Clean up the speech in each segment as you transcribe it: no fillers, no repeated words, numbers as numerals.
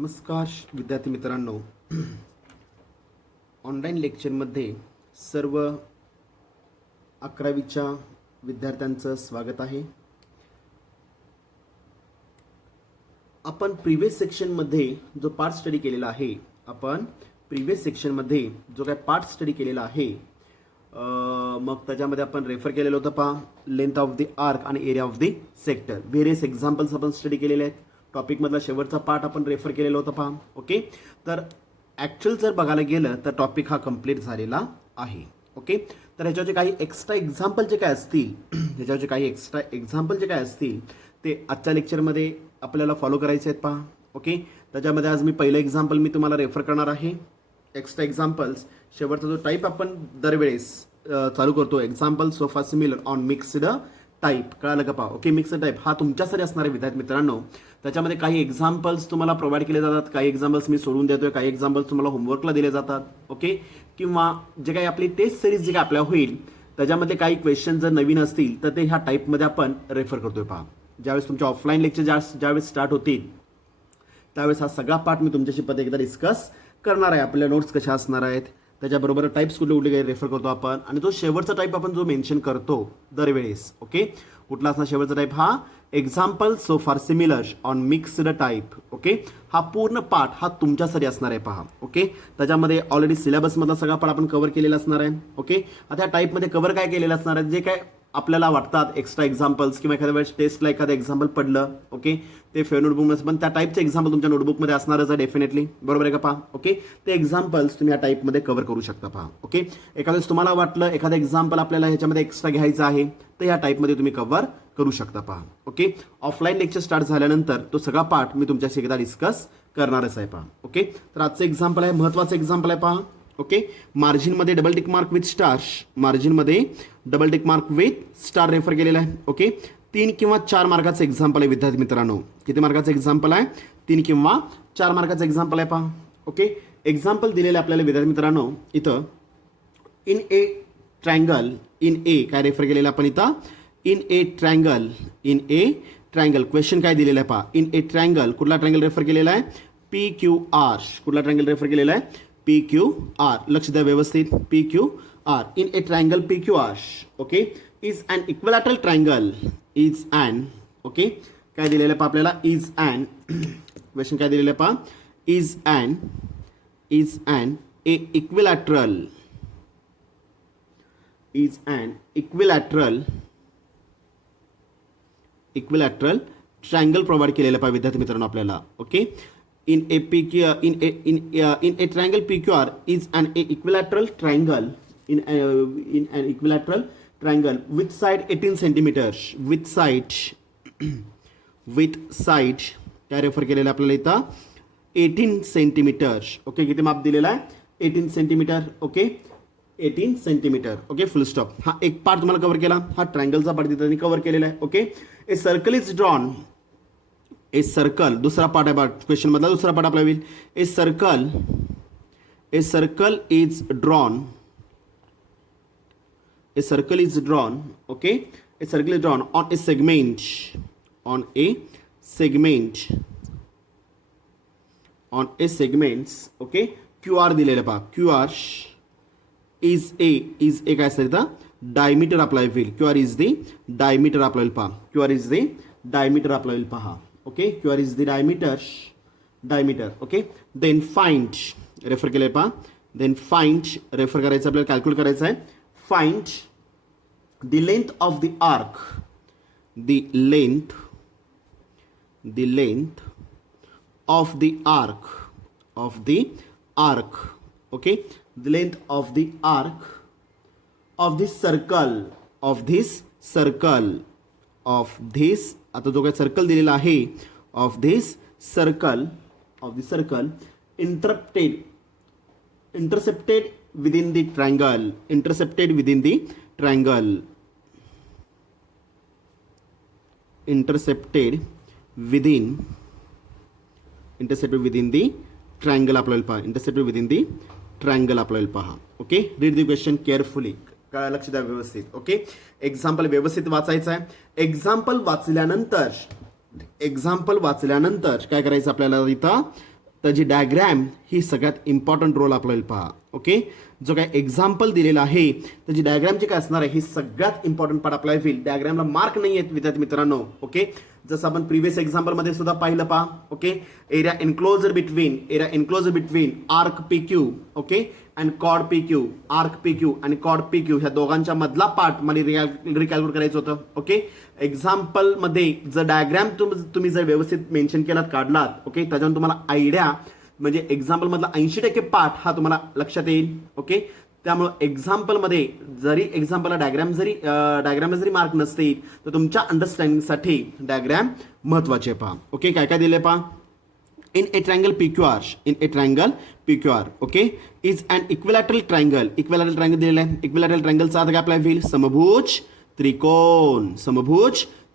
नमस्कार विद्यार्थी मित्रांनो, ऑनलाईन लेक्चरमध्ये सर्व 11वीच्या विद्यार्थ्यांचं स्वागत आहे. आपण प्रिव्हियस सेक्शनमध्ये जो पार्ट स्टडी केलेला आहे, मग त्याच्यामध्ये आपण रेफर केलेलं होतं पहा, लेंथ ऑफ द आर्क आणि area of the sector. Various examples आपण स्टडी केलेले आहेत. टॉपिकमधला शेवटचा पार्ट आपण रेफर केलेला होता पहा. ओके, तर ॲक्च्युअल जर बघायला गेलं तर टॉपिक हा कंप्लीट झालेला आहे. ओके, तर ह्याच्यावरचे काही एक्स्ट्रा एक्झाम्पल जे काय असतील ते आजच्या लेक्चरमध्ये आपल्याला फॉलो करायचे आहेत पहा. ओके, त्याच्यामध्ये आज मी पहिलं एक्झाम्पल मी तुम्हाला रेफर करणार आहे. एक्स्ट्रा एक्झाम्पल्स शेवटचा जो टाईप आपण दरवेळेस चालू करतो, example sofa similar on mixed type, कळालं का पहा. ओके, मिक्स्ड टाईप हा तुमच्यासाठी असणार आहे विद्यार्थी मित्रांनो. त्याच्यामध्ये काही एक्झाम्पल्स तुम्हाला प्रोव्हाइड केले जातात, काही एक्झाम्पल्स मी सोडून देतोय, काही एक्झाम्पल्स तुम्हाला होमवर्कला दिले जातात. ओके, किंवा जे काही आपली टेस्ट सिरीज जे काय आपल्या होईल त्याच्यामध्ये काही क्वेश्चन जर नवीन असतील तर ते ह्या टाईपमध्ये आपण रेफर करतोय पहा. ज्यावेळेस तुमच्या ऑफलाईन लेक्चर ज्यावेळेस स्टार्ट होतील त्यावेळेस हा सगळा पार्ट मी तुमच्याशी परत एकदा डिस्कस करणार आहे. आपल्या नोट्स कशा असणार आहेत, त्याच्याबरोबर टाईप्स कुठले कुठले रेफर करतो आपण, आणि तो शेवटचा टाईप आपण जो मेन्शन करतो दरवेळेस. ओके, कुठला असणार शेवटचा टाईप हा एक्झाम्पल सो फार similar on mixed type. Okay, हा पूर्ण पार्ट हा तुमच्यासाठी असणार आहे पहा. ओके, त्याच्यामध्ये ऑलरेडी सिलेबसमधला सगळा पार्ट आपण कव्हर केलेला असणार आहे. ओके, आता ह्या टाईपमध्ये कव्हर काय केलेलं असणार आहे, जे काय आपल्याला वाटतात एक्स्ट्रा एक्झाम्पल्स किंवा एखाद्या वेळेस टेस्टला एखादं एक्झाम्पल पडलं, ओके, ते फेअर नोटबुकमध्ये पण त्या टाईपचे एक्झाम्पल तुमच्या नोटबुकमध्ये असणारच आहे डेफिनेटली, बरोबर आहे का पहा. ओके, ते एक्झाम्पल्स तुम्ही या टाईपमध्ये कव्हर करू शकता पहा. ओके, एखाद्या वेळेस तुम्हाला वाटलं एखादं एक्झाम्पल आपल्याला ह्याच्यामध्ये एक्स्ट्रा घ्यायचं आहे तर या टाईपमध्ये तुम्ही कव्हर करू शकता पहा. ओके, ऑफलाईन लेक्चर स्टार्ट झाल्यानंतर तो सगळा पार्ट मी तुमच्याशी एकदा डिस्कस करणारच आहे पहा. ओके, तर आजचं एक्झाम्पल आहे, महत्त्वाचं एक्झाम्पल आहे पहा. ओके, मार्जिनमध्ये double tick mark with star refer केलेला आहे. ओके, 3 किंवा 4 मार्काचं एक्झाम्पल आहे विद्यार्थी मित्रांनो. किती मार्काचं एक्झाम्पल आहे? 3 किंवा 4 मार्काचं एक्झाम्पल आहे पहा. ओके, एक्झाम्पल दिलेलं आपल्याला विद्यार्थी मित्रांनो. इथं इन ए काय रेफर केलेलं आपण इथं इन ए ट्रायंगल क्वेश्चन काय दिलेलं आहे पहा. इन ए ट्रायंगल, कुठला ट्रायंगल रेफर केलेला आहे? PQR. कुठला ट्रायंगल रेफर केलेला आहे? PQR. लक्ष द्या व्यवस्थित. PQR. In a triangle PQR, okay, is an equilateral triangle. Okay, काय दिलेलं आहे पहा आपल्याला? क्वेश्चन काय दिलेलं आहे पहा? Is an equilateral triangle provide केलेलं आहे पहा विद्यार्थी मित्रांनो आपल्याला. Okay, in a triangle PQR is an equilateral triangle in an equilateral triangle with side 18 centimeters with side काय रेफर केलेलं आपल्याला इथं 18 सेंटीमीटर. ओके, किती माप दिलेला आहे? 18 सेंटीमीटर. Okay, 18 centimetre. ओके, फुल स्टॉप. हा एक पार्ट तुम्हाला कव्हर केला, हा ट्रायंगलचा पार्ट तिथं कव्हर केलेला आहे. Okay, a circle is drawn. A circle, दुसरा पार्ट आहे क्वेश्चन मधला दुसरा पार्ट आपला होईल. A circle is drawn. Okay, a circle is drawn on A segment. Okay, QR दिलेलं पहा. QR इज ए काय असतं इथं? डायमीटर आपला होईल. QR इज द डायमीटर आपला होईल पहा. Okay, QR is the diameter. Okay, then find refer केलं आहे पहा. देन फाइंड रेफर करायचं आपल्याला, कॅल्क्युलेट करायचं आहे. Find the length of the arc. Okay, the length of the arc of this आता जो काही सर्कल दिलेला आहे of this circle intercepted within the triangle. Intercepted within the triangle आपल्याला पहा. इंटरसेप्टेड विदिन द ट्रायंगल आपल्याला पहा. Okay, read the question carefully. काय लक्ष द्या व्यवस्थित. ओके, एक्झाम्पल व्यवस्थित वाचायचं आहे. एक्झाम्पल वाचल्यानंतर काय करायचं आपल्याला इथं तर जी डायग्रॅम ही सगळ्यात इम्पॉर्टंट रोल आपल्याला पहा. ओके, जो काय एक्झाम्पल दिलेला आहे त्याची डायग्रॅम जी काय असणार आहे ही सगळ्यात इम्पॉर्टंट पार्ट आपल्याला होईल. डायग्रॅमला मार्क नाही आहेत विद्यार्थी मित्रांनो. ओके, जसं आपण प्रिव्हियस एक्झाम्पलमध्ये सुद्धा पाहिलं पहा. Okay, area enclosure between arc P Q. Okay, and कॉड P Q. Arc P Q आणि कॉड पी क्यू ह्या दोघांच्या मधला पार्ट मला रिकॅल्क्युलेट करायचं होतं. ओके, एक्झाम्पलमध्ये जर डायग्रॅम तुम्ही जर व्यवस्थित मेन्शन केलात, काढलात, ओके, त्याच्यावर तुम्हाला आयडिया म्हणजे एक्झाम्पल मधला 80% पार्ट हा तुम्हाला लक्षात येईल. ओके, त्यामुळे एक्झाम्पलमध्ये जरी एक्झाम्पलला डायग्रॅम जरी मार्क नसतील तर तुमच्या अंडरस्टँडिंगसाठी डायग्रॅम महत्वाचे पहा. ओके, काय काय दिले पहा. in a triangle PQR, okay, is an equilateral triangle दिलेला आहे. इक्विलॅटरल ट्रायंगलचा अर्थ काय आपल्याला होईल, समभुज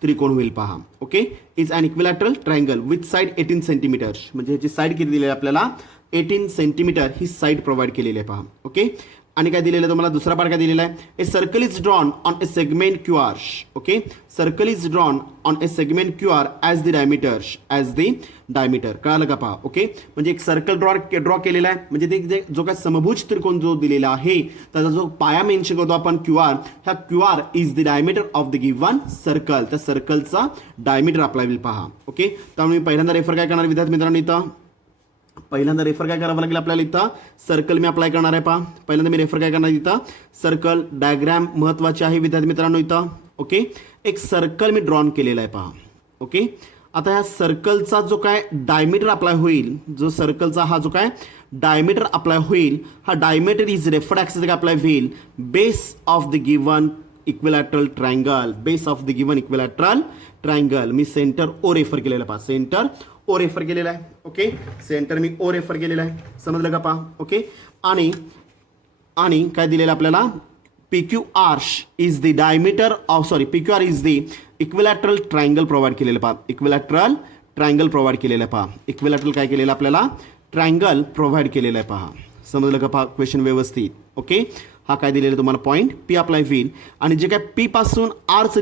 त्रिकोण होईल पहा. Okay, is an equilateral triangle with side 18 centimetre, म्हणजे ह्याची साईड किती दिलेली आहे आपल्याला, 18 सेंटीमीटर ही साईड प्रोव्हाइड केलेली आहे पहा. ओके, आणि काय दिलेलं तुम्हाला दुसरा पार्ट काय दिलेला आहे, a circle is drawn on A segment QR. Okay, circle is drawn on A segment QR as the diameter. कळालं का पहा. ओके, म्हणजे एक सर्कल ड्रॉ केलेला आहे, म्हणजे ते जो काय समभुज त्रिकोण जो दिलेला आहे त्याचा जो पाया मेन्शन करतो आपण QR, ह्या QR is the diameter of the given circle. त्या सर्कलचा डायमीटर अप्लाय होईल पहा. ओके, त्यामुळे पहिल्यांदा रेफर काय करणार विद्यार्थी मित्रांनो, इथं पहिल्यांदा रेफर काय करावं लागेल आपल्याला, इथं सर्कल मी अप्लाय करणार आहे पहा. पहिल्यांदा मी रेफर काय करणार इथं सर्कल. डायग्रॅम महत्वाची आहे विद्यार्थी मित्रांनो इथं. ओके, एक सर्कल मी ड्रॉन केलेला आहे पहा. ओके, आता ह्या सर्कलचा जो काय डायमीटर अप्लाय होईल, जो सर्कलचा हा जो काय डायमीटर अप्लाय होईल, हा डायमीटर इज रेफर्ड ॲक्सिस काय अप्लाय होईल, base of the given equilateral triangle. मी सेंटर ओ रेफर केलेला पहा, सेंटर ओ रेफर केलेला आहे. ओके, सेंटर मी ओ रेफर केलेला आहे, समजलं का पहा. ओके, आणि काय दिलेलं आपल्याला, PQR is the diameter of PQR is the equilateral triangle provide केलेलं पहा. इक्विलॅटरल काय केलेलं आपल्याला, ट्रायंगल प्रोव्हाइड केलेलं आहे पहा. समजलं का पहा क्वेश्चन व्यवस्थित. ओके, हा काय दिलेला तुम्हाला पॉईंट P अप्लाय होईल, आणि जे काय P पासून आरचं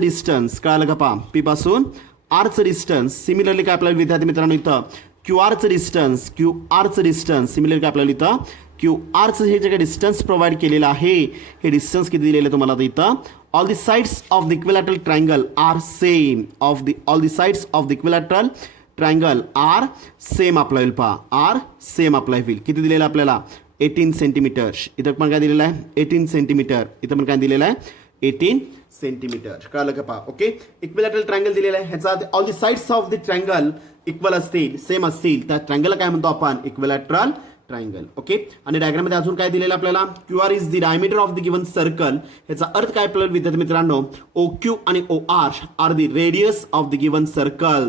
डिस्टन्स कळालं का पहा. P पासून आरचं डिस्टन्स सिमिलरली काय आपल्याला विद्यार्थी मित्रांनो इथं QRचं डिस्टन्स सिमिलरली काय आपल्याला इथं QRचं हे जे काही डिस्टन्स प्रोव्हाइड केलेलं आहे, हे डिस्टन्स किती दिलेलं आहे तुम्हाला इथं, all the sides of the equilateral triangle are same. All the sides of the equilateral triangle are same apply होईल पहा. आर सेम अप्लाय होईल. किती दिलेलं आपल्याला, 18 सेंटीमीटर. इथं पण काय दिलेलं आहे, 18 सेंटीमीटर. इथं पण काय दिलेलं आहे, 18 सेंटीमीटर. कळालं का पहा. ओके, इक्विलॅटरल ट्रायंगल दिलेला आहे, ह्याचा all the sides of the triangle equal असतील, सेम असतील, त्या ट्रायंगलला काय म्हणतो आपण, इक्विलॅटरल ट्रायंगल. ओके, आणि डायग्राममध्ये अजून काय दिलेलं आपल्याला, QR is the diameter of the given circle. ह्याचा अर्थ काय आपल्याला विद्यार्थी मित्रांनो, OQ आणि OR are the radius of the given circle.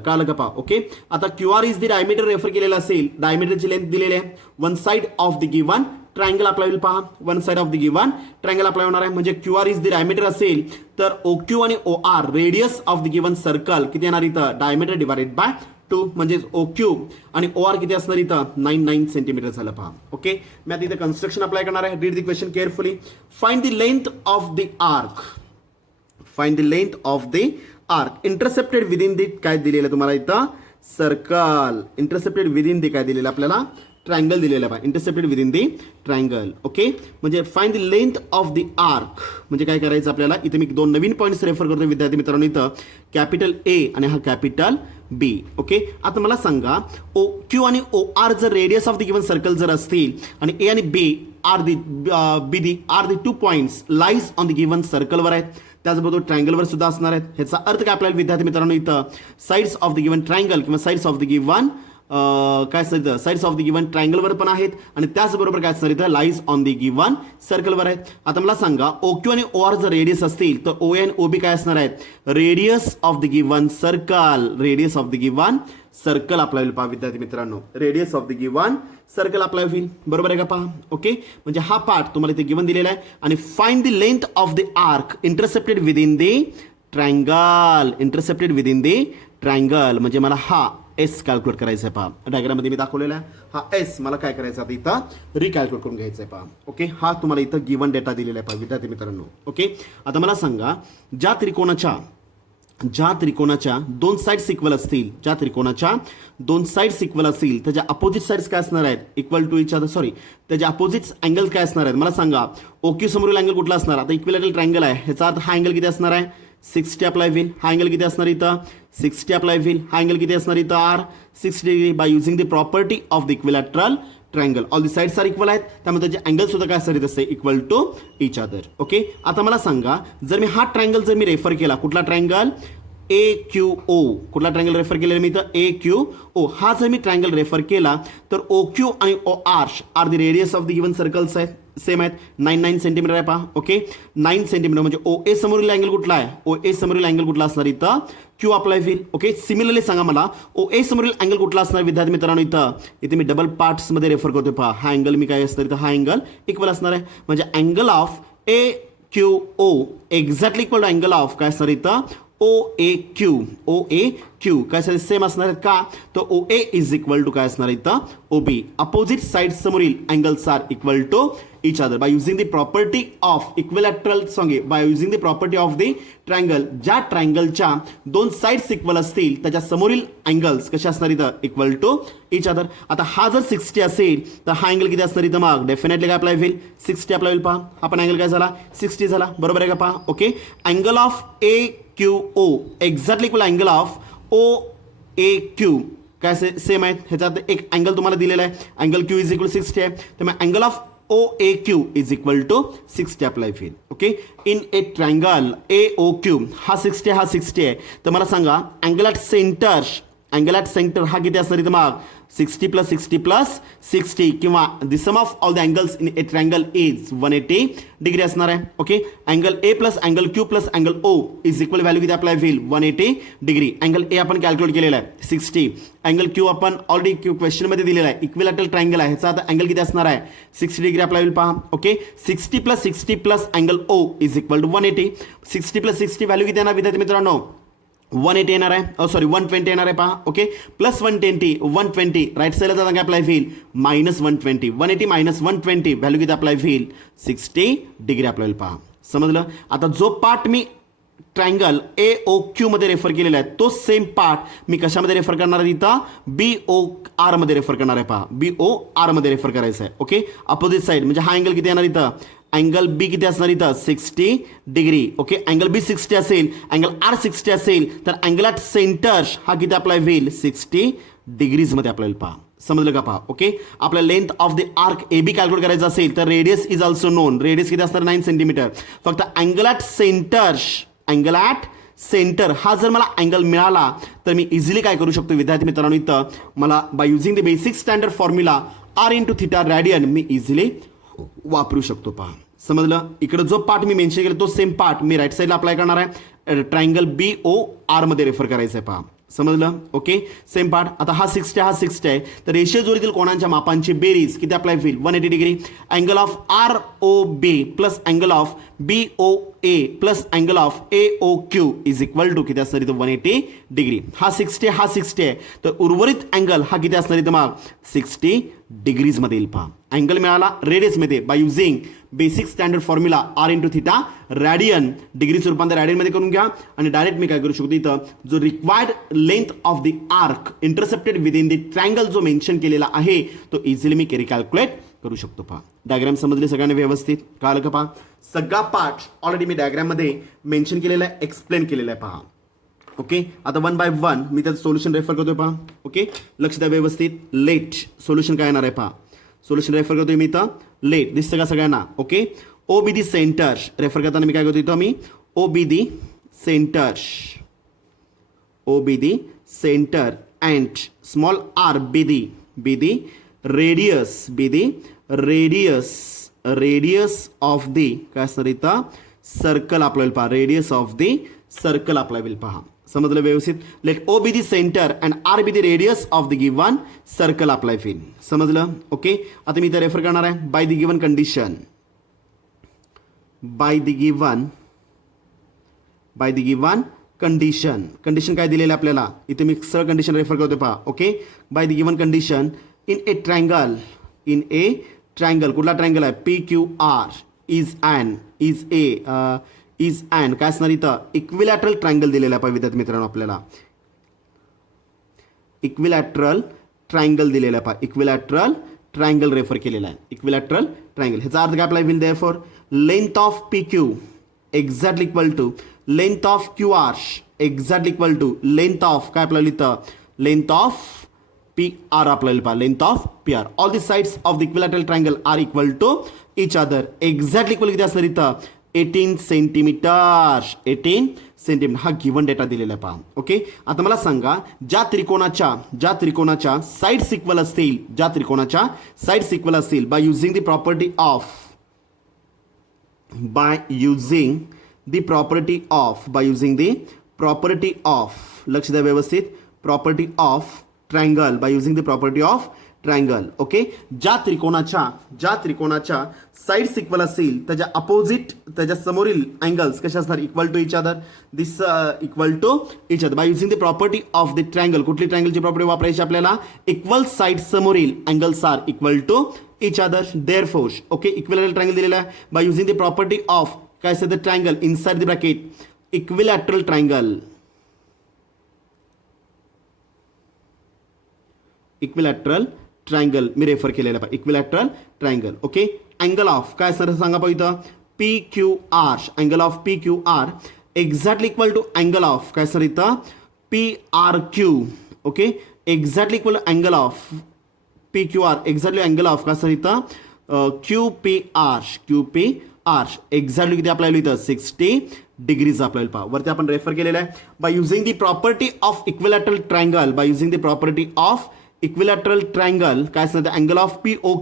कळालं का पहा. ओके, आता QR is the diameter refer केलेला असेल, डायमीटरची लेंथ दिलेली आहे, one side of the given triangle apply होईल पहा. One side of the given triangle apply होणार आहे, म्हणजे QR इज द डायमीटर असेल तर OQ आणि OR radius of the given circle किती येणार इथं, डायमीटर डिवायडेड बाय 2, म्हणजे OQ आणि OR किती असणार इथं, 9 सेंटीमीटर झालं पहा. ओके, मी आता इथं कन्स्ट्रक्शन अप्लाय करणार आहे. Read the question carefully. Find the length of the arc intercepted within the काय दिलेलं तुम्हाला इथं, सर्कल. इंटरसेप्टेड विदिन द काय दिलेलं आपल्याला, ट्रायंगल दिलेला आहे, intercepted within the triangle. Okay, म्हणजे find the length of the arc, म्हणजे काय करायचं आपल्याला, इथे मी 2 नवीन पॉईंट्स रेफर करतो विद्यार्थी मित्रांनो, इथं कॅपिटल A आणि हा कॅपिटल B. ओके, आता मला सांगा, OQ आणि OR जर radius of the given circle जर असतील आणि A आणि B are the 2 points lies on the given सर्कलवर आहेत, त्याचबरोबर ट्रायंगलवर सुद्धा असणार आहेत. ह्याचा अर्थ काय आपल्याला विद्यार्थी मित्रांनो इथं, sides of the given triangle किंवा साइड्स ऑफ द गिव्हन काय sir sides of the given ट्रायंगलवर पण आहेत, आणि त्याचबरोबर काय असणार इथं, लाईज ऑन द गिव्हन सर्कलवर आहेत. आता मला सांगा, OQ आणि OR जर रेडियस असतील तर OA आणि OB काय असणार आहेत, radius of the given circle apply होईल पहा विद्यार्थी मित्रांनो, radius of the given circle apply होईल. बरोबर आहे का पहा. ओके, म्हणजे हा पार्ट तुम्हाला इथे गिव्हन दिलेला आहे, आणि find the length of the arc intercepted within the triangle, म्हणजे मला हा S कॅल्क्युलेट करायचा आहे पहा. डायग्राममध्ये मी दाखवलेला आहे, हा S मला काय करायचा आहे इथं, रिकॅल्क्युलेट करून घ्यायचा आहे पहा. ओके, हा तुम्हाला इथं गिव्हन डेटा दिलेला आहे पहा विद्यार्थी मित्रांनो. ओके, आता मला सांगा, ज्या त्रिकोणाच्या ज्या त्रिकोणाच्या दोन साईड्स इक्वल असतील, ज्या त्रिकोणाच्या दोन साईड्स इक्वल असतील त्याच्या अपोजिट साईड्स काय असणार आहेत, equal to each other, sorry त्याच्या अपोजिट अँगल काय असणार आहेत मला सांगा. ओक्यू समोरील अँगल कुठला असणार, आता इक्विलॅटरल ट्रायंगल आहे, ह्याचा अर्थ हा अँगल किती असणार आहे 60 अप्लाय होईल. हा अँगल किती असणार इथं 60 अप्लाय होईल. हा अँगल किती असणार इथं are 60 degree by using the property of the equilateral triangle. All the sides are equal आहेत, त्यामुळे त्याचे अँगल सुद्धा काय असणार असते equal to each other. Okay, आता मला सांगा जर मी हा ट्रायंगल जर मी रेफर केला, कुठला ट्रायंगल AQO, कुठला ट्रायंगल रेफर केलेला मी इथं AQO, हा जर मी ट्रायंगल रेफर केला तर OQ आणि OR are the radius of the given circles आहेत, सेम आहेत, 9 सेंटीमीटर आहे पहा. ओके, 9 सेंटीमीटर म्हणजे OA समोरील अँगल कुठला आहे, OA समोरील अँगल कुठला असणार इथं Q अप्लाय होईल. ओके, सिमिलरली सांगा मला OA समोरील अँगल कुठला असणार विद्यार्थी मित्रांनो, इथे मी डबल पार्ट्समध्ये रेफर करतो पहा. हा अँगल मी काय असणार इथं, हा अँगल इक्वल असणार आहे, म्हणजे angle of AQO exactly equal to angle of काय असणार इथं OAQ काय सेम असणार आहेत का, तर OA इज इक्वल टू काय असणार इथं OB. अपोजिट साइड समोरील angles are equal to each other by using the property of equilateral by using the property of the triangle. ज्या ट्रायंगलच्या दोन साइड्स इक्वल असतील त्याच्या समोरील अँगल्स कसे असणार इथं इक्वल टू इच अदर. आता हा जर 60 असेल तर हा अँगल किती असणार इथं, मग डेफिनेटली काय अप्लाय होईल 60 अप्लाय होईल पहा. हा पण अँगल काय झाला 60 झाला, बरोबर आहे का पहा. Okay, angle of AQO exactly equal angle of OAQ काय सेम आहेत. ह्याच्यात एक अँगल तुम्हाला दिलेला आहे, अँगल Q इज इक्वल 60 आहे, त्यामुळे angle of OAQ is equal to 60 apply होईल. Okay, in a triangle AOQ हा 60 हा 60 आहे, तर मला सांगा अँगल ॲट सेंटर हा किती असणार इथं, मग 60 + 60 + 60 किंवा the sum of all the angles in a triangle is 180 degree असणार आहे. Okay, angle A plus angle Q plus angle O is equal value किती अप्लाय होईल 180 डिग्री. अँगल A आपण कॅल्क्युलेट केलेला आहे 60, अँगल Q आपण ऑलरेडी क्वेश्चनमध्ये दिलेला आहे, इक्विलॅटरल ट्रायंगल आहे, ह्याचा आता अँगल किती असणार आहे 60 डिग्री अप्लाय होईल पहा. Okay, 60 + 60 + angle O is equal to 180. 60 + 60 value किती येणार विद्यार्थी मित्रांनो 180 येणार आहे, सॉरी 120 येणार आहे पहा. ओके, प्लस 120 राईट साईडला जाता काय अप्लाय होईल -120, 180 - 120 व्हॅल्यू किती अप्लाय होईल 60 डिग्री अप्लाय होईल पहा. समजलं. आता जो पार्ट मी ट्रायंगल AOQ मध्ये रेफर केलेला आहे तो सेम पार्ट मी कशामध्ये रेफर करणार आहे इथं BOR मध्ये रेफर करणार आहे पहा. BOR मध्ये रेफर करायचं आहे. ओके, अपोजिट साईड म्हणजे हा अँगल किती येणार इथं, अँगल B किती असणार इथं 60 डिग्री. ओके, अँगल B 60 असेल, अँगल R 60 असेल, तर अँगल ॲट सेंटर हा किती अप्लाय होईल 60 डिग्रीजमध्ये अप्लाय होईल पहा. समजलं का पहा. ओके, आपल्या length of the arc AB calculate करायचं असेल तर radius is also non, radius किती असणार 9 सेंटीमीटर. फक्त अँगल ॲट सेंटर हा जर मला अँगल मिळाला तर मी इझिली काय करू शकतो विद्यार्थी मित्रांनो, इथं मला by using the basic standard formula R × θ radian मी इझिली वापरू शकतो पहा. समजलं. इकडे जो पार्ट मी मेन्शन केला तो सेम पार्ट मी राईट साईडला अप्लाय करणार आहे, ट्रायंगल BOR मध्ये रेफर करायचं आहे पहा. समजलं. Okay, same part. आता हा 60 आहे, तर रेषीय जोडीतील कोणांच्या मापांची बेरीज किती अप्लाय होईल 180 degree. Angle of ROB plus angle of BOA plus angle of AOQ is equal to किती असणार इथं 180 डिग्री. हा 60 आहे, तर उर्वरित अँगल हा किती असणार इथं मग 60 डिग्रीजमध्ये येईल पहा. अँगल मिळाला रेडियसमध्ये by using basic standard formula R × θ radian, डिग्रीचं रूपांतर रॅडियनमध्ये करून घ्या आणि डायरेक्ट मी काय करू शकतो इथं जो required length of the arc intercepted within the triangle जो मेन्शन केलेला आहे तो इझिली मी कॅल्क्युलेट करू शकतो पहा. डायग्राम समजली सगळ्यांना व्यवस्थित, कळलं का पहा. सगळा पार्ट ऑलरेडी मी डायग्राममध्ये मेन्शन केलेला आहे, एक्सप्लेन केलेला आहे पहा. ओके, आता 1 बाय 1 मी त्याचं सोल्युशन रेफर करतोय पहा. ओके, लक्ष द्या व्यवस्थित. लेट सोल्युशन काय येणार आहे पहा. सोल्युशन रेफर करतोय मी इथं लेट, दिसतं का सगळ्यांना. Okay, OB the centre refer करताना मी काय करतो इथं मी OB the centre and small r be the radius of the काय असणार इथं सर्कल अप्लाय पहा. Radius of the circle apply होईल पहा. समजलं व्यवस्थित. Let O be the centre and R be the radius of the given circle apply होईल. समजलं. ओके, आता मी इथं रेफर करणार आहे by the given condition, bye the given condition काय दिलेलं आपल्याला इथे मी सरळ कंडिशन रेफर करतो पहा. Okay, bye the given condition in a triangle कुठला ट्रायंगल आहे PQR is a is and काय असणार इथं इक्विलॅटरल ट्रायंगल दिलेला आहे विद्यार्थी मित्रांनो आपल्याला इक्विलॅटरल ट्रायंगल दिलेला आहे इक्विलॅटरल ट्रायंगल रेफर केलेला आहे इक्विलॅटरल ट्रायंगल ह्याचा अर्थ काय अप्लाय होईल therefore length of P Q exactly equal to length of Q R exactly equal to length of काय आपल्याला इथं लेंथ ऑफ पी आर आपल्याला पहा length of P R all the sides of the equilateral triangle are equal to each other exactly equal किती असणार इथं 18 centimetre 18 centimetre हा given data दिलेला आहे पहा ओके आता मला सांगा ज्या त्रिकोणाच्या साइड्स इक्वल असतील bye using the property of लक्ष द्या व्यवस्थित property of triangle by using the property of triangle okay ज्या त्रिकोणाच्या साइड्स इक्वल असतील त्याच्या अपोजिट त्याच्या समोरील अँगल्स कशा असणार equal to each other this equal to each other by using the property of the triangle कुठली ट्रायंगलची प्रॉपर्टी वापरायची आपल्याला इक्वल साइड समोरील angles are equal to each other therefore okay equilateral triangle दिलेला आहे by using the property of काय असते the triangle inside the bracket equilateral triangle मी रेफर केलेला पाहिजे equilateral triangle okay angle of काय सर सांगा पाहिजे इथं P Q R angle of P Q R exactly equal to angle of काय सर इथं P R Q okay exactly equal to angle of P Q R exactly angle of काय sir इथं Q P R exactly किती आपल्याला इथं 60 degrees आपल्याला पहा वरती आपण रेफर केलेलं आहे by using the property of equilateral triangle by using the property of equilateral triangle काय असणार angle of P O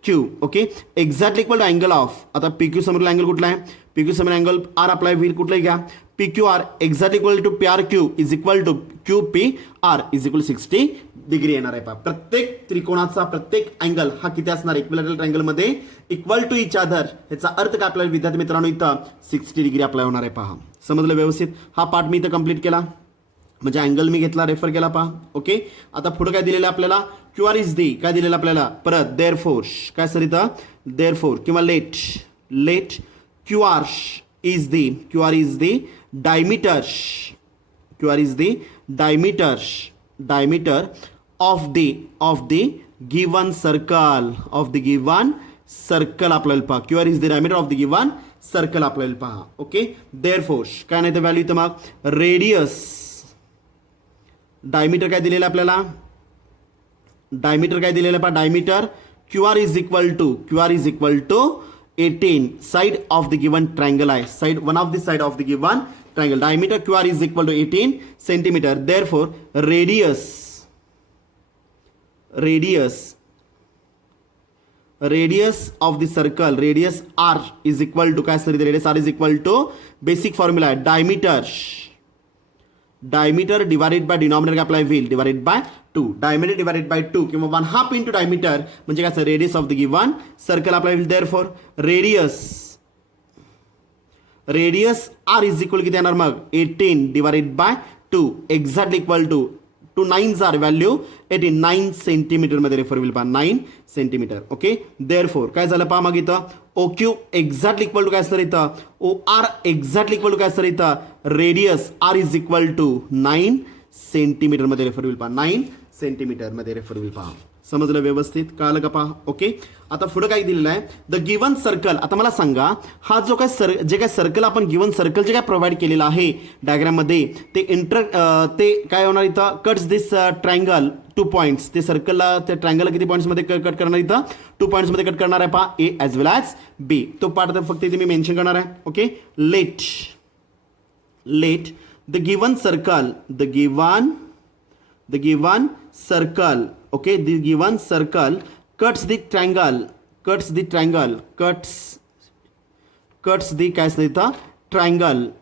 Q okay exactly equal to angle of आता पी क्यू समोर अँगल कुठला आहे पी क्यू समोर angle R apply होईल कुठलाही घ्या P Q R exactly equal to P R Q is equal to Q P R is equal 60 degree येणार आहे पहा प्रत्येक त्रिकोणाचा प्रत्येक अँगल हा किती असणार इक्विलॅटरल ट्रायंगलमध्ये इक्वल टू इच अदर याचा अर्थ काय आपल्याला विद्यार्थी मित्रांनो इथं 60 डिग्री अप्लाय होणार आहे पहा समजलं व्यवस्थित हा पार्ट मी इथं कंप्लीट केला म्हणजे अँगल मी घेतला रेफर केला पहा ओके आता पुढे काय दिलेलं आपल्याला क्यू आर इज दी काय दिलेलं आपल्याला परत देअरफोर काय सर इथं देअरफोर किंवा let Q R is the diameter of the given circle आपल्याला पहा Q R is the diameter of the given circle आपल्याला पहा ओके देअरफोर काय नाही तर व्हॅल्यू इथं मग रेडियस डायमीटर काय दिलेलं आपल्याला पहा diameter Q R is equal to 18 side of the given triangle आहे side one of the side of the given triangle diameter Q R is equal to 18 centimetre therefore radius of the circle radius R is equal to काय sir radius R is equal to basic formula आहे diameter divided by denominator काय apply होईल divided by 2 diameter divided by 2 किंवा 1/2 into diameter म्हणजे काय radius of the given circle apply होईल therefore radius R is equal किती येणार मग 18 divided by 2 exactly equal to 2 9s R value 89 centimetre मध्ये रेफर होईल पहा 9 सेंटीमीटर ओके देअरफोर काय झालं पहा मग इथं O Q exactly equal to काय असणार इथं O R exactly equal to काय असणार इथं radius R is equal to 9 centimetre मध्ये रेफर होईल पहा 9 सेंटीमीटर मध्ये रेफर होईल पहा समजलं व्यवस्थित कळलं का पहा ओके आता पुढे काय दिलेलं आहे द गिवन सर्कल आता मला सांगा हा जो काय जे काय सर्कल आपण गिवन सर्कल जे काय प्रोव्हाइड केलेलं आहे डायग्राम मध्ये ते काय होणार इथं कट्स दिस ट्रायंगल 2 पॉइंट्स ते सर्कलला त्या ट्रायंगलला किती पॉइंट्स मध्ये कट करणार इथं 2 पॉइंट्स मध्ये कट करणार आहे पहा ए ॲज वेल ॲज बी तो पार्ट फक्त इथे मी मेन्शन करणार आहे okay let the given circle okay the given circle cuts the triangle cuts the काय असतं इथं triangle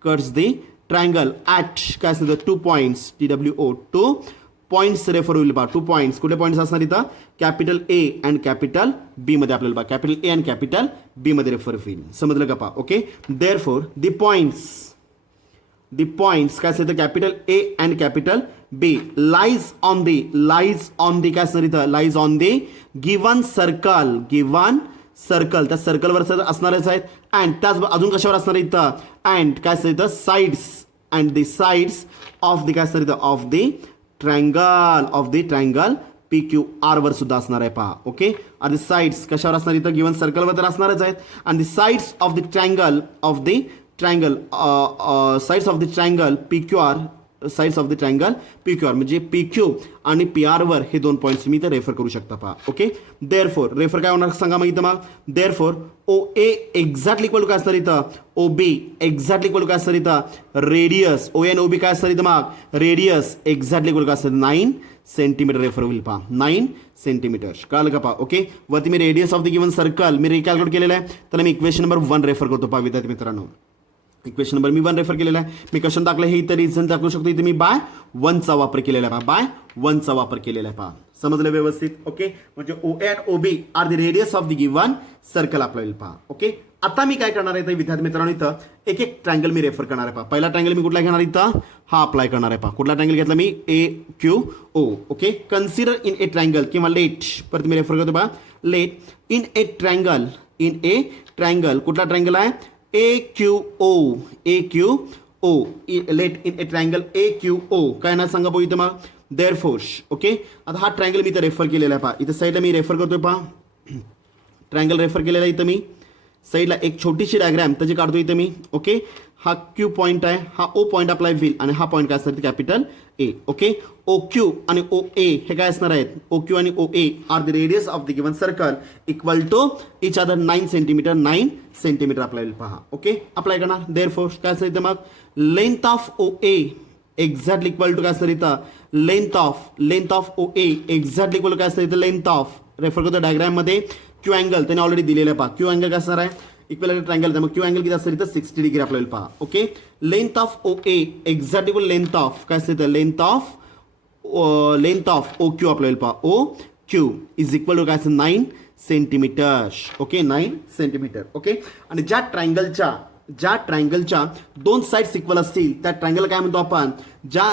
cuts the triangle at काय असतं 2 points TWO 2 points रेफर होईल बा 2 points कुठले पॉइंट्स असणार इथं कॅपिटल ए अँड कॅपिटल बी मध्ये आपल्याला बा कॅपिटल ए अँड कॅपिटल बी मध्ये रेफर होईल समजलं का पा ओके देअरफॉर द पॉइंट्स काय असतं capital A and capital B lies on the काय असणार इथं lies on the given circle, त्या सर्कलवर असणारच आहेत. अँड त्याच अजून कशावर असणार इथं, अँड काय असतं इथं, sides and the sides of the काय असतं इथं, ऑफ द ट्रायंगल PQR वर सुद्धा असणार आहे पहा. ओके, आणि साईड्स कशावर असणार इथं, गिवन सर्कलवर तर असणारच आहेत. आणि the sides of the triangle sides of the triangle PQR म्हणजे PQ आणि PR वर हे 2 पॉईंट्स मी इथं रेफर करू शकता पहा. ओके, देअरफॉर रेफर काय होणार सांगा मग इथं, मग therefore OA exactly equal to काय असणार इथं, OB एक्झॅक्टली इक्वल टू काय असणार इथं, रेडियस OA आणि OB काय असणार इथं, मग रेडियस एक्झॅक्टली इक्वल टू काय असणार 9 सेंटीमीटर रेफर होईल पहा, 9 सेंटीमीटर. कळलं का पहा. ओके, वरती मी radius of the given circle मी रिकॅल्क्युलेट केलेलं आहे, तर मी इक्वेशन नंबर 1 रेफर करतो पहा विद्यार्थी मित्रांनो. इक्वेशन नंबर मी 1 रेफर केलेला आहे. मी क्वेश्चन दाखलं हे इथं रिझन दाखवू शकतो, इथे मी बाय 1चा वापर केलेला आहे पहा, बाय 1चा वापर केलेला आहे पहा. समजलं व्यवस्थित. ओके, म्हणजे OA and OB are the radius of the given circle आपल्याला पहा. ओके, आता मी काय करणार आहे विद्यार्थी मित्रांनो, इथं एक एक ट्रायंगल मी रेफर करणार आहे पहा. पहिला ट्रायंगल मी कुठला घेणार इथं, हा अप्लाय करणार आहे पहा. कुठला ट्रायंगल घेतला मी, AQO. Okay, consider in a triangle किंवा लेट, परत मी रेफर करतो पहा, लेट इन ए ट्रायंगल कुठला ट्रायंगल आहे, AQO. Let in a triangle AQO काय ना सांगा भाऊ इथं मग, देअरफॉर. ओके, आता हा ट्रायंगल मी इथं रेफर केलेला आहे पहा. इथं साईडला मी रेफर करतोय पहा, ट्रायंगल रेफर केलेला आहे इथं मी. साईडला एक छोटीशी डायग्राम त्याची काढतो इथं मी. ओके, हा Q पॉईंट आहे, हा O पॉईंट अप्लाय होईल आणि हा पॉईंट काय असणार कॅपिटल A. ओके, OQ आणि OA हे काय असणार आहेत, OQ आणि OA are the radius of the given circle equal to each other 9 centimetre apply होईल पहा. ओके, अप्लाय करणार. देअरफॉर काय असतं इथं मग, length of OA exactly equal to काय असतं इथं, length of OA exactly equal to काय असतं इथं, लेंथ ऑफ, रेफर करतो डायग्राममध्ये Q अँगल त्याने ऑलरेडी दिलेला आहे पहा. Q अँगल काय असणार आहे, इक्वल ट्रायंगल, तर मग Q अँगल किती असतं इथं 60 डिग्री आपल्याला पहा. Okay, length of OA exact equal length of काय असतं इथं, लेंथ ऑफ OQ आपल्याला पहा, OQ इज इक्वल टू काय असतं 9 सेंटीमीटर. Okay, 9 centimetre. ओके, आणि ज्या ट्रायंगलच्या 2 साईड्स इक्वल असतील त्या ट्रायंगल काय म्हणतो आपण, ज्या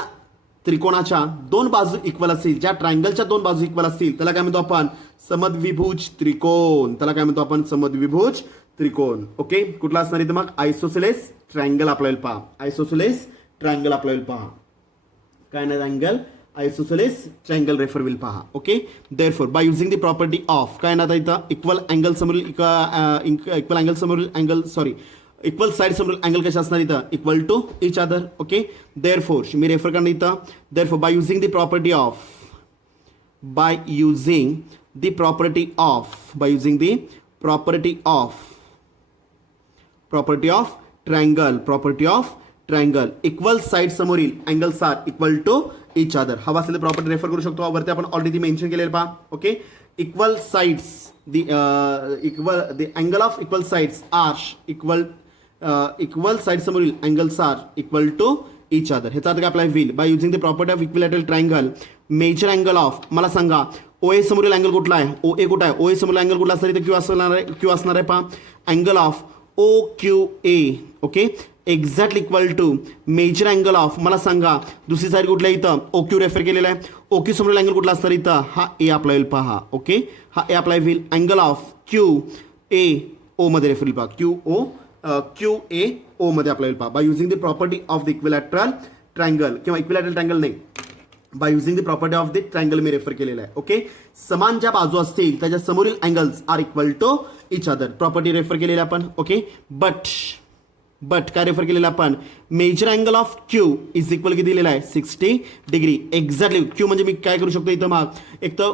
त्रिकोणाच्या 2 बाजू इक्वल असतील, ज्या ट्रायंगलच्या 2 बाजू इक्वल असतील त्याला काय म्हणतो आपण, समद्विभुज त्रिकोण. त्याला काय म्हणतो आपण, समद्विभुज त्रिकोण. ओके, कुठला असणार इथं मग, आयसोसेलेस ट्रायंगल आपल्याला पहा, आयसोसेलेस ट्रायंगल आपल्याला पहा, काय नाही triangle, isosceles triangle refer will पहा. Okay, therefore by using the property of काय ना इथं, इक्वल साइड समोरील अँगल कशा असणार इथं, equal to each other. Okay, therefore मी रेफर करणार इथं, therefore by using the property of triangle equal side समोरील angles are equal to each other. हवा असेल प्रॉपर्टी रेफर करू शकतो, वरती आपण ऑलरेडी मेन्शन केलेलं पहा. Okay, equal sides the angle of equal sides are equal side समोरील angles are equal to each other. ह्याचा अर्थ काय अप्लाय होईल, by using the property of equilateral triangle measure angle of, मला सांगा OA समोरील अँगल कुठला आहे, OA कुठला आहे, OA समोरील अँगल कुठला असणार इथं, Q असणार आहे पहा. Angle of OQA. Okay, exactly equal to major angle of, मला सांगा दुसरी साईड कुठल्या इथं, OQ रेफर केलेला आहे. OQ समोरील अँगल कुठला असणार इथं, हा A अप्लाय होईल पहा. ओके, हा A अप्लाय होईल. अँगल ऑफ QAO मध्ये रेफर होईल पहा, QAO मध्ये अप्लाय होईल पहा. By using the property of the equilateral triangle, किंवा इक्विलॅटरल ट्रायंगल नाही, by using the property of the triangle मी रेफर केलेला आहे. ओके, समान ज्या बाजू असतील त्याच्या समोरील angles are equal to each other. Property refer केलेली आपण. ओके, बट काय रेफर केलेलं आपण, major angle of Q is equal किती दिलेला आहे 60 डिग्री. एक्झॅक्टली Q म्हणजे मी काय करू शकतो इथं मग, एक तर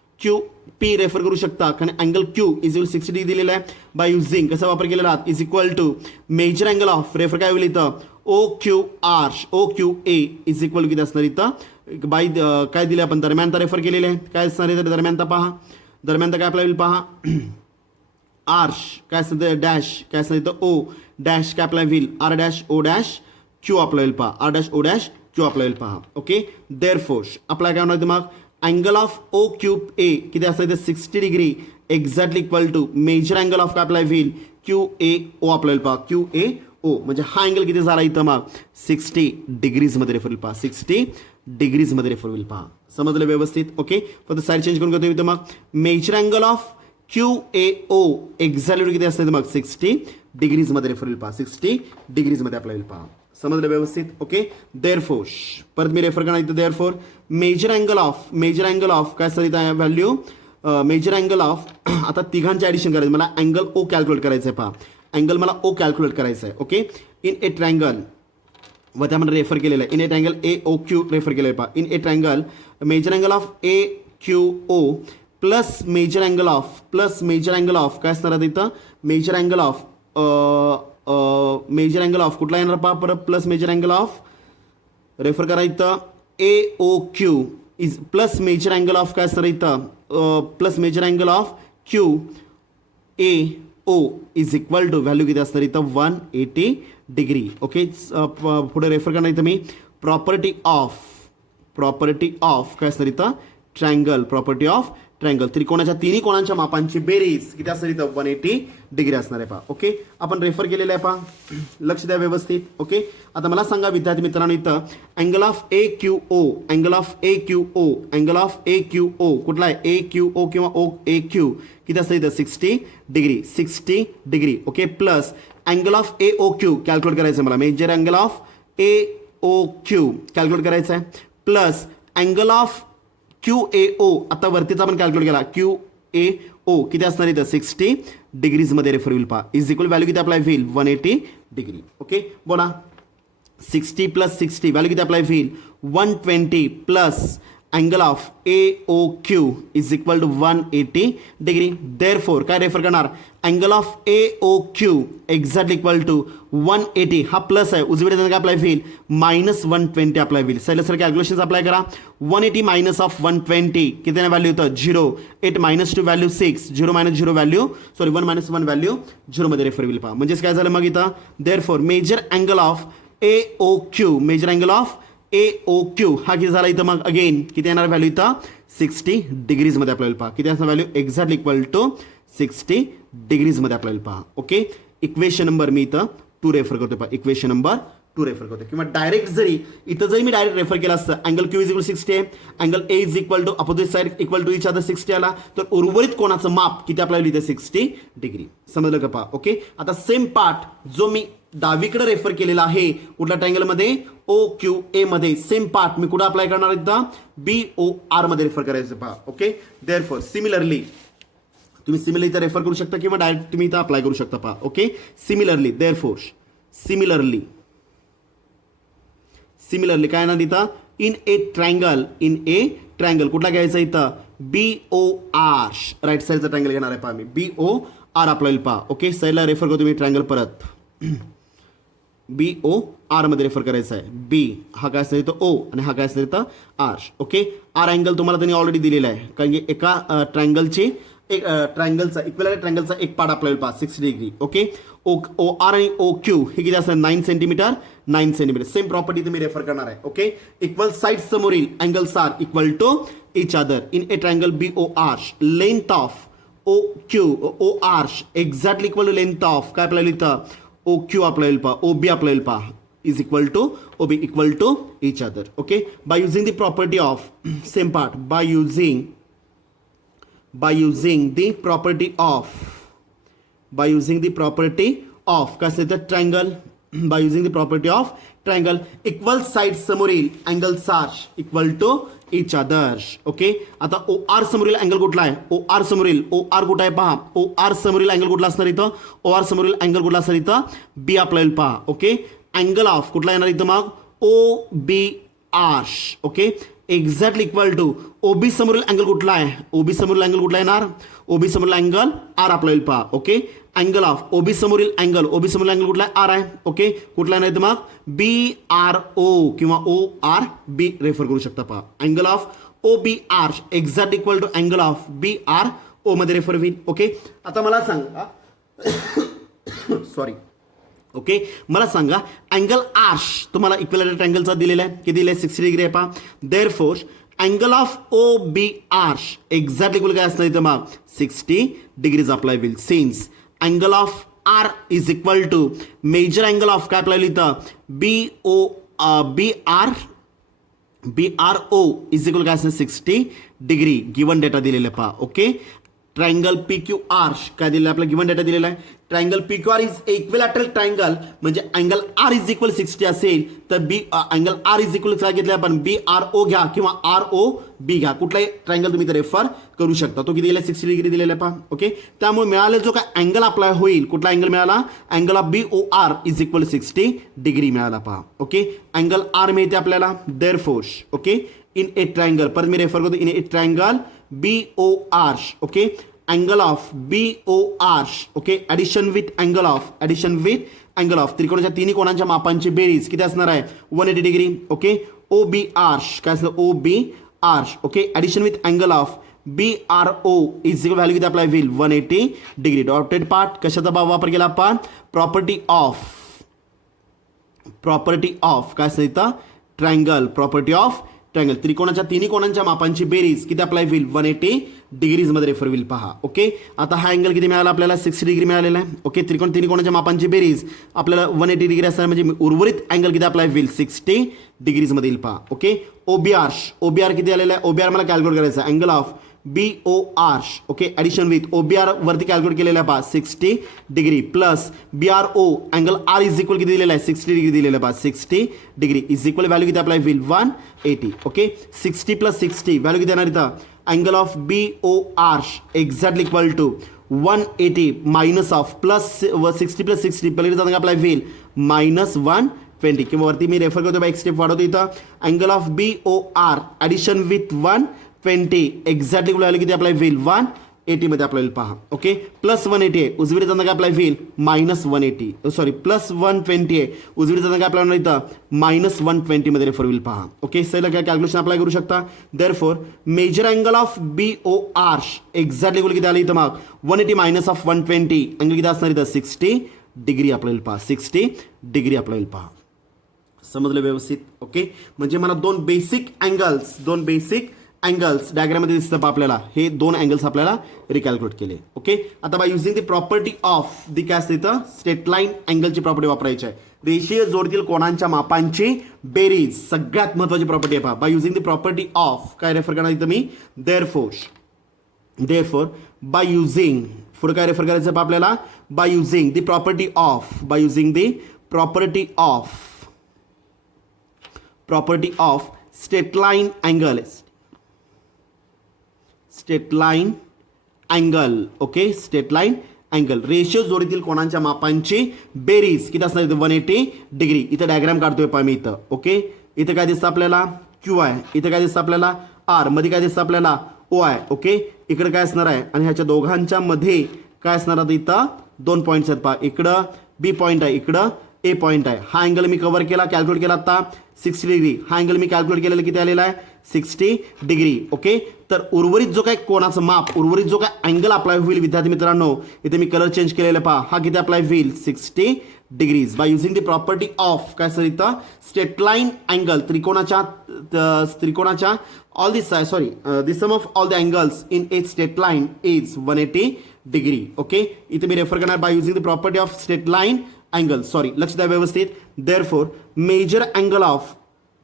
RQP रेफर करू शकता, कारण angle Q is equal 60 degree दिलेला आहे. बाय युझिंग कसा वापर केलेला, is equal to major angle of, refer काय होईल इथं, OQA इज इक्वल किती असणार इथं, बाय काय दिले आपण, दरम्यानता रेफर केलेले आहे. काय असणार इथं दरम्यानता पहा, दरम्यानता काय अप्लाय होईल पहा, आर काय असतं डॅश, काय असतं इथं O डॅश काय अप्लाय होईल, R'(O') अप्लाय होईल पहा, R'(O') अप्लाय होईल पहा. ओके, देअरफॉर अप्लाय काय होणार मग, अँगल ऑफ OQA किती असतं इथं 60 degree exactly equal to major angle of काय अप्लाय होईल, QAO अप्लाय होईल पहा, QAO ओ म्हणजे हा अँगल किती झाला इथं मग 60 डिग्रीजमध्ये रेफर होईल पहा 60 डिग्रीजमध्ये रेफर होईल पहा समजलं व्यवस्थित ओके फक्त साईड चेंज करून घेतो इथं मग major angle of QAO exactly किती असते मग 60 डिग्रीजमध्ये रेफर होईल पहा 60 डिग्रीजमध्ये आपल्याला होईल पहा समजलं व्यवस्थित ओके देअरफोर परत मी रेफर करणार इथं देअरफोर मेजर अँगल ऑफ काय असतं इथं व्हॅल्यू मेजर अँगल ऑफ आता तिघांचे ॲडिशन करायचं मला अँगल ओ कॅल्क्युलेट करायचं आहे पहा अँगल मला ओ कॅल्क्युलेट करायचं आहे ओके इन ए ट्रँगल व त्या मला रेफर केलेलं आहे in a triangle AOQ refer केलेलं आहे पहा in a triangle major angle of AQO plus major angle of काय असणार इथं मेजर अँगल ऑफ कुठला येणार पहा परत plus major angle of refer करा इथं AOQ is plus major angle of काय असणार इथं plus major angle of QAO is equal to value किती असणार इथं 180 डिग्री ओके पुढे रेफर करणार इथं मी प्रॉपर्टी ऑफ काय असणार इथं प्रॉपर्टी ऑफ ट्रँगल त्रिकोणाच्या तिन्ही कोणांच्या मापांची बेरीज किती असणार इथं 180 डिग्री असणार आहे पहा ओके आपण रेफर केलेलं आहे पहा लक्ष द्या व्यवस्थित ओके आता मला सांगा विद्यार्थी मित्रांनो इथं अँगल ऑफ AQO कुठला आहे AQO किंवा OAQ किती असतं इथं 60 degree okay plus angle of AOQ calculate करायचं मला major angle of AOQ calculate करायचं आहे प्लस अँगल ऑफ QAO आता वरतीचा आपण कॅल्क्युलेट केला QAO किती असणार इथं 60 डिग्रीजमध्ये रेफर होईल पहा इज इक्वल व्हॅल्यू किती अप्लाय होईल 180 डिग्री ओके बोला 60 प्लस 60 व्हॅल्यू किती अप्लाय होईल 120 plus angle of AOQ is equal to 180 degree therefore काय रेफर करणार angle of AOQ exact equal to 180 हा प्लस आहे उजवीकडे काय अप्लाय होईल -120 अप्लाय होईल सर कॅल्क्युलेशन अप्लाय करा 180 मायनस ऑफ 120 किती व्हॅल्यू होतं 0 8 minus 2 value 6 0 minus 0 value 1 minus 1 value 0 मध्ये रेफर होईल पहा म्हणजेच काय झालं मग इथं therefore major angle of AOQ हा किती झाला इथं मग अगेन किती येणार व्हॅल्यू इथं 60 डिग्रीजमध्ये आपल्याला पहा किती असणार व्हॅल्यू एक्झॅक्ट इक्वल टू 60 डिग्रीजमध्ये आपल्याला पहा ओके इक्वेशन नंबर मी इथं 2 रेफर करतो पहा इक्वेशन नंबर 2 रेफर करतो किंवा डायरेक्ट जरी मी डायरेक्ट रेफर केला असतं अँगल Q इज इक्वल 60 आहे angle A is equal to opposite side equal to each other 60 आला तर उर्वरित कोणाचं माप किती आपल्याला इथे 60 डिग्री समजलं का पहा ओके आता सेम पार्ट जो मी डावीकडे रेफर केलेला आहे कुठल्या ट्रँगलमध्ये OQA मध्ये सेम पार्ट मी कुठे अप्लाय करणार इथं BOR मध्ये रेफर करायचं पहा ओके देअरफॉर सिमिलरली तुम्ही सिमिलरली इथं रेफर करू शकता किंवा डायरेक्ट तुम्ही इथं अप्लाय करू शकता पहा ओके सिमिलरली देअरफॉर सिमिलरली काय ना इथं इन ए ट्रँगल कुठला घ्यायचा इथं BOR राईट साईडचा ट्रँगल घेणार आहे पहा मी BOR आपल्याला पहा ओके साईडला रेफर करतो मी ट्रँगल परत BOR मध्ये रेफर करायचा आहे B हा काय असतं इथं O आणि हा काय असतं इथं R ओके R अँगल तुम्हाला त्यांनी ऑलरेडी दिलेला आहे कारण की एका ट्रँगलची एक ट्रँगलचा इक्विलॅटरल ट्रँगलचा एक पार्ट आपल्याला पहा 60 डिग्री ओके OR आणि OQ हे किती असणार 9 सेंटीमीटर सेम प्रॉपर्टी तुम्ही रेफर करणार आहे ओके इक्वल साइड समोरील angles are equal to each other in a triangle BOR length of OR exactly equal to length of काय आपल्याला इथं OQ आपल्याला पहा OB आपल्याला पहा is equal to OB equal to each other okay by using the property of same part by using the property of कसं येतं triangle by using the property of triangle equal sides समोरील angles are equal to each other okay आता OR समोरील angle कुठला आहे OR समोरील OR कुठं आहे पहा OR समोरील अँगल कुठला असणार इथं OR समोरील अँगल कुठला असणार इथं B आपल्याला पहा ओके अँगल ऑफ कुठला येणार इथं मग OBR okay exactly equal to OB समोरील अँगल कुठला आहे OB समोरील अँगल कुठला येणार OB समोरील अँगल R आपल्याला पहा ओके अँगल ऑफ OB समोरील अँगल कुठला आहे R आहे ओके कुठला नाही तर मग BRO किंवा ORB रेफर करू शकता पहा angle of OBR exact equal to angle of BRO मध्ये रेफर होईल ओके आता मला सांगा सॉरी ओके मला सांगा अँगल आर तुम्हाला इक्विलॅटरल ट्रँगलचा दिलेला आहे किती दिलेला आहे 60 डिग्री आहे पहा therefore angle of OBR exact equal काय असणार इथं मग 60 डिग्रीज अप्लाय होईल since angle of R is equal to major angle of काय आपल्याला इथं B R O is equal काय असणार 60 डिग्री गिवन डेटा दिलेला पहा. Okay, triangle P Q R काय दिलेलं आपला गिवन डेटा दिलेला आहे. Triangle P Q R is equilateral triangle म्हणजे अँगल आर इज इक्वल 60 असेल तर अँगल आर इज इक्वल काय घेतलं आपण बी आर ओ घ्या किंवा आर ओ बी घ्या, कुठलाही ट्रायंगल तुम्ही रेफर करू शकता. तो किती दिला 60 डिग्री दिलेला आहे पहा. ओके, त्यामुळे मिळालेला जो काय अँगल अप्लाय होईल कुठला अँगल मिळाला angle of B O R is equal 60 degree मिळाला पहा. ओके, अँगल आर मिळते आपल्याला therefore. Okay, in a triangle परत मी रेफर करतो in a triangle B O R. Okay, angle of B O R. Okay, addition with angle of त्रिकोणाच्या तिन्ही कोणांच्या मापांची बेरीज किती असणार आहे 180 degree. Okay, O B R काय असणार O B R. Okay, addition with angle of B R O is equal value किती आपल्याला होईल 180 डिग्री. डॉटेड पार्ट कशाचा वापर केला आपण प्रॉपर्टी ऑफ काय असतं इथं ट्रायंगल प्रॉपर्टी ऑफ ट्रायंगल त्रिकोणाच्या तिन्ही कोणांच्या मापांची बेरीज किती अप्लाय होईल 180 डिग्रीज मध्ये रेफर होईल पहा. ओके, आता हा अँगल किती मिळाला आपल्याला 60 डिग्री मिळालेला आहे. ओके, त्रिकोण तिन्ही कोणाच्या मापांची बेरीज आपल्याला 180 डिग्री असणार म्हणजे उर्वरित अँगल किती अप्लाय होईल 60 डिग्रीज मध्ये येईल पहा. ओके, ओबीआर किती आलेला आहे ओबीआर मला कॅल्क्युलेट करायचं आहे angle of B O R. Okay, addition with OBR वरती कॅल्क्युलेट केलेला आहे पहा 60 degree plus B R O angle R is equal किती दिलेला आहे 60 डिग्री दिलेला आहे पहा 60 डिग्री इज इक्वल व्हॅल्यू किती अप्लाय होईल 180. ओके, 60 प्लस 60 व्हॅल्यू किती येणार इथं angle of B O R exactly equal to 180 minus of plus 60 plus 60 पलीकडे जाताना अप्लाय होईल -120 किंवा वरती मी रेफर करतो एक स्टेप वाढवतो इथं angle of B O R addition with 120 exactly value किती अप्लाय होईल 180 मध्ये आपल्याला पहा. ओके, प्लस 180 आहे उजवीकडे जाताना काय अप्लाय होईल -180 सॉरी प्लस 120 आहे उजवीकडे जाताना काय अप्लाय इथं -120 मध्ये रेफर होईल पहा. ओके, सर काय कॅल्क्युलेशन अप्लाय करू शकता therefore major angle of B O R exactly किती आलं इथं मग 180 मायनस ऑफ 120 अँगल किती असणार इथं 60 डिग्री आपल्याला पहा 60 डिग्री आपल्याला पहा. समजलं व्यवस्थित. ओके, म्हणजे मला दोन बेसिक अँगल्स डायग्राममध्ये दिसतं आपल्याला हे दोन अँगल्स आपल्याला रिकॅल्क्युलेट केले. ओके, आता bye using the property of the काय असते इथं स्ट्रेट लाईन अँगलची प्रॉपर्टी वापरायची आहे. रेषीय जोडतील कोणांच्या मापांची बेरीज सगळ्यात महत्त्वाची प्रॉपर्टी आहे पहा. By using the property of काय रेफर करणार इथं मी देअरफोर बाय युझिंग पुढे काय रेफर करायचं पहा आपल्याला bye using the property of straight line angle. Okay, straight line angle रेषीय जोडीतील कोणांच्या मापांची बेरीज किती असणार इथं 180 डिग्री. इथं डायग्राम काढतोय पहा मी इथं. ओके, इथं काय दिसतं आपल्याला क्यू आहे इथं काय दिसतं आपल्याला आर मध्ये काय दिसतं आपल्याला ओ आहे. ओके, इकडे काय असणार आहे आणि ह्याच्या दोघांच्या मध्ये काय असणार आहे इथं 2 पॉईंट्स आहेत पहा. इकडं बी पॉईंट आहे इकडं ए पॉईंट आहे. हा अँगल मी कव्हर केला कॅल्क्युलेट केला आता 60 डिग्री. हा अँगल मी कॅल्क्युलेट केलेला किती आलेला आहे 60 डिग्री. ओके, तर उर्वरित जो काय कोणाचं माप उर्वरित जो काय अँगल अप्लाय होईल विद्यार्थी मित्रांनो इथे मी कलर चेंज केलेला पहा हा किती अप्लाय होईल 60 degrees by using the property of काय सर इथं स्ट्रेट लाईन अँगल त्रिकोणाच्या all this sorry the sum of all the angles in a straight line is 180 degree. Okay, इथे मी रेफर करणार by using the property of straight line angle. Sorry लक्ष द्या व्यवस्थित. Therefore major angle of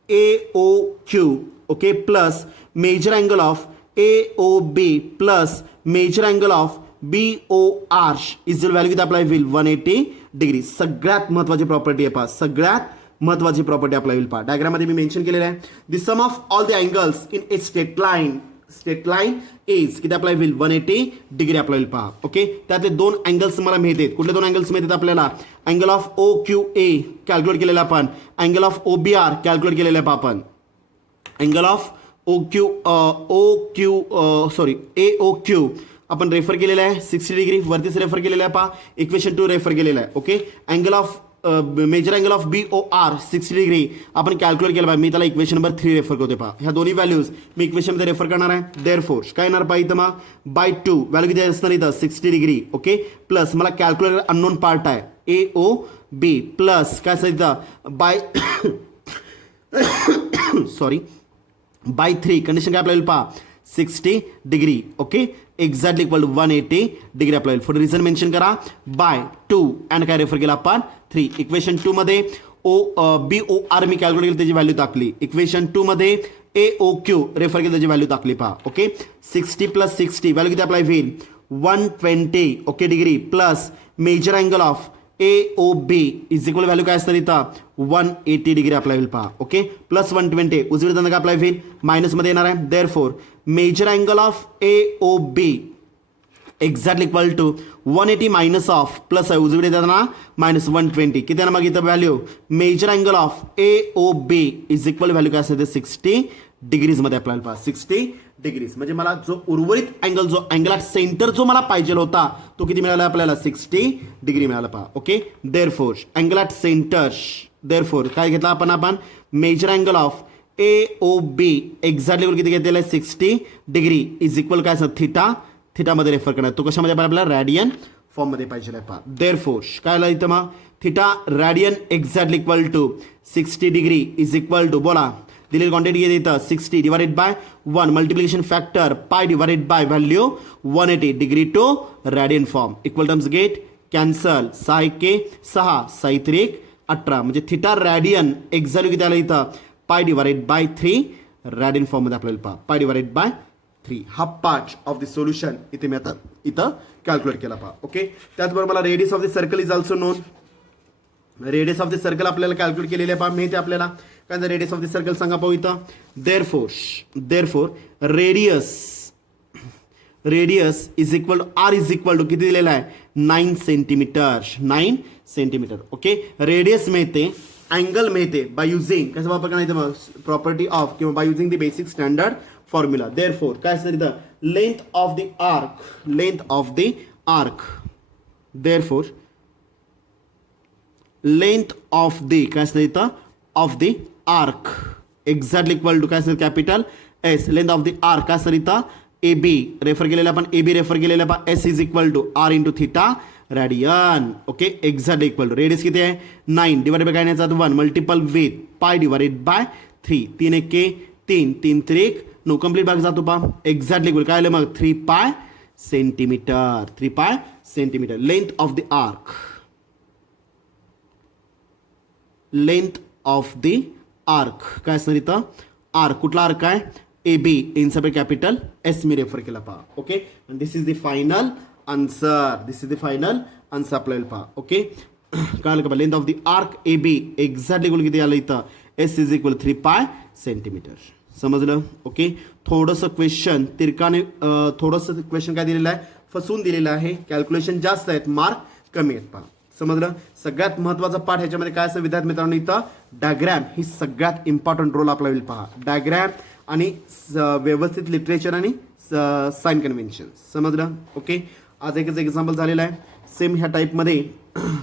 AOQ. Okay, plus major angle of AOB plus major angle of BOR is value किती apply होईल 180 degree. सगळ्यात महत्त्वाची प्रॉपर्टी आहे पहा सगळ्यात महत्त्वाची प्रॉपर्टी अप्लाय होईल पहा. डायग्राममध्ये मी मेन्शन केलेलं आहे the sum of all the angles in a straight line is किती अप्लाय होईल 180 डिग्री अप्लाय होईल पहा. ओके, त्यातले दोन अँगल्स मला मिळतात. कुठले दोन अँगल्स मिळतात आपल्याला अँगल ऑफ OQA कॅल्क्युलेट केलेला आपण अँगल ऑफ OBR कॅल्क्युलेट केलेला आहे आपण अँगल ऑफ AOQ आपण रेफर केलेला आहे 60 डिग्री वरतीच रेफर केलेला आहे पहा इक्वेशन 2 रेफर केलेला आहे. Okay, angle of major angle of BOR 60 degree आपण कॅल्क्युलेट केलं पाहिजे. मी त्याला इक्वेशन नंबर 3 रेफर करतोय पहा. ह्या दोन्ही व्हॅल्यूज मी इक्वेशनमध्ये रेफर करणार आहे. देअरफोर काय येणार पाहिजे इथं मग बाय 2 व्हॅल्यू किती असणार इथं 60 डिग्री. ओके, प्लस मला कॅल्क्युलेटर अननोन पार्ट आहे AOB प्लस काय असं इथं बाय सॉरी बाय 3 कंडिशन काय आपल्याला पहा 60 degree. Okay, exactly equal to 180 degree apply होईल. पुढे रिझन मेन्शन करा बाय 2 अँड काय रेफर केला आपण 3. इक्वेशन 2 मध्ये BOR मी कॅल्क्युलेट केली त्याची व्हॅल्यू टाकली. इक्वेशन 2 मध्ये AOQ रेफर केली त्याची व्हॅल्यू टाकली पहा. ओके 60 + 60 व्हॅल्यू किती अप्लाय होईल 120 okay degree plus major angle of AOB is equal value काय असतं इथं 180 डिग्री अप्लाय होईल पहा. ओके प्लस 120 उजवी काय अप्लाय होईल मायनसमध्ये येणार आहे. Therefore major angle of AOB exactly equal to 180 minus of plus आहे उजवीकडे देताना मायनस 120 किती आहे ना मग इथं value major angle of AOB is equal value काय असते 60 डिग्रीजमध्ये अप्लाय पहा 60 डिग्रीज म्हणजे मला जो उर्वरित अँगल जो अँगल सेंटर जो मला पाहिजे होता तो किती मिळाला आपल्याला 60 डिग्री मिळाला पहा. Okay therefore angle at centre therefore काय घेतला आपण major angle of AOB exactly किती घेतलेलं आहे 60 डिग्री इज इक्वल काय असं थिटामध्ये रेफर करणार तो कशामध्ये आपल्याला रॅडियन फॉर्ममध्ये पाहिजे आहे पहा. देअरफॉर काय आलं इथं मग theta radian exactly equal to 60 degree is equal to बोला दिलेली क्वांटिटी येते इथं 60 divided by 1 multiplication factor pi divided by value 180 degree to radian form equal terms get cancel 6 के 6 6 3 18 म्हणजे थिटा रॅडियन एक्झॅक्टली किती आलं इथं पाय डिवाइडेड बाय 3 रॅडियन फॉर्ममध्ये आपल्याला पहा पाय डिवाइडेड बाय 3 हा पार्ट ऑफ द सोल्युशन इथे मी आता इथं कॅल्क्युलेट केला पहा. ओके त्याचबरोबर मला radius of the circle is also non radius of the circle आपल्याला कॅल्क्युलेट केलेले पहा माहिती आपल्याला काय रेडियस ऑफ द सर्कल सांगा पाहू इथं therefore radius is equal to R is equal to किती दिलेला आहे 9 सेंटीमीटर. ओके रेडियस मिळते अँगल मिळते बाय युझिंग कसं वापर करायचं मग प्रॉपर्टी ऑफ किंवा by using the basic standard formula. Therefore काय असतं इथं length of the arc therefore length of the काय असतं इथं of the arc exactly equal to काय असतं capital S length of the arc काय असतं इथं AB रेफर केलेला आपण AB रेफर केलेला आपण S is equal to R into theta radian. Okay exactly equal to radius किती आहे 9 डिवाइडेड बाय काय नाही 1 multiple with pi divided by 3 3 1 3 3 3 no complete भाग जातो पहा एक्झॅक्टली इक्वल काय आलं मग 3 पाय centimetre length of the arc काय असणार इथं आर्क कुठला आर्क आहे AB in separate capital S me refer केला पहा. Okay this is the final answer आपल्याला पहा. ओके काय आलं का length of the arc AB exactly किती आलं इथं S इज इक्वल 3 पाय सेंटीमीटर समजलं. ओके थोडंसं क्वेश्चन तिरकाने थोडंसं क्वेश्चन काय दिलेलं आहे फसवून दिलेलं आहे कॅल्क्युलेशन जास्त आहेत मार्क कमी आहेत पहा समजलं. सगळ्यात महत्त्वाचा पार्ट ह्याच्यामध्ये काय असं विद्यार्थी मित्रांनो इथं डायग्रॅम ही सगळ्यात इम्पॉर्टंट रोल आपला होईल पहा. डायग्रॅम आणि व्यवस्थित लिटरेचर आणि साइन कन्व्हेन्शन समजलं. ओके आज एकच एक्झाम्पल झालेलं आहे सेम ह्या टाईपमध्ये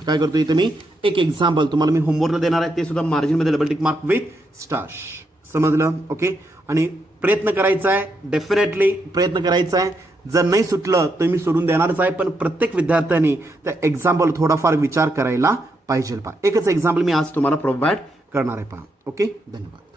काय करतो इथं मी एक एक्झाम्पल तुम्हाला मी होमवर्कला देणार आहे ते सुद्धा मार्जिनमध्ये double tick mark with star समजलं. ओके आणि प्रयत्न करायचा आहे डेफिनेटली प्रयत्न करायचा आहे जर नाही सुटलं तर मी सोडून देणारच आहे पण प्रत्येक विद्यार्थ्यांनी त्या एक्झाम्पल थोडाफार विचार करायला पाहिजे पहा. एकच एक्झाम्पल मी आज तुम्हाला प्रोव्हाइड करणार आहे पहा. ओके धन्यवाद.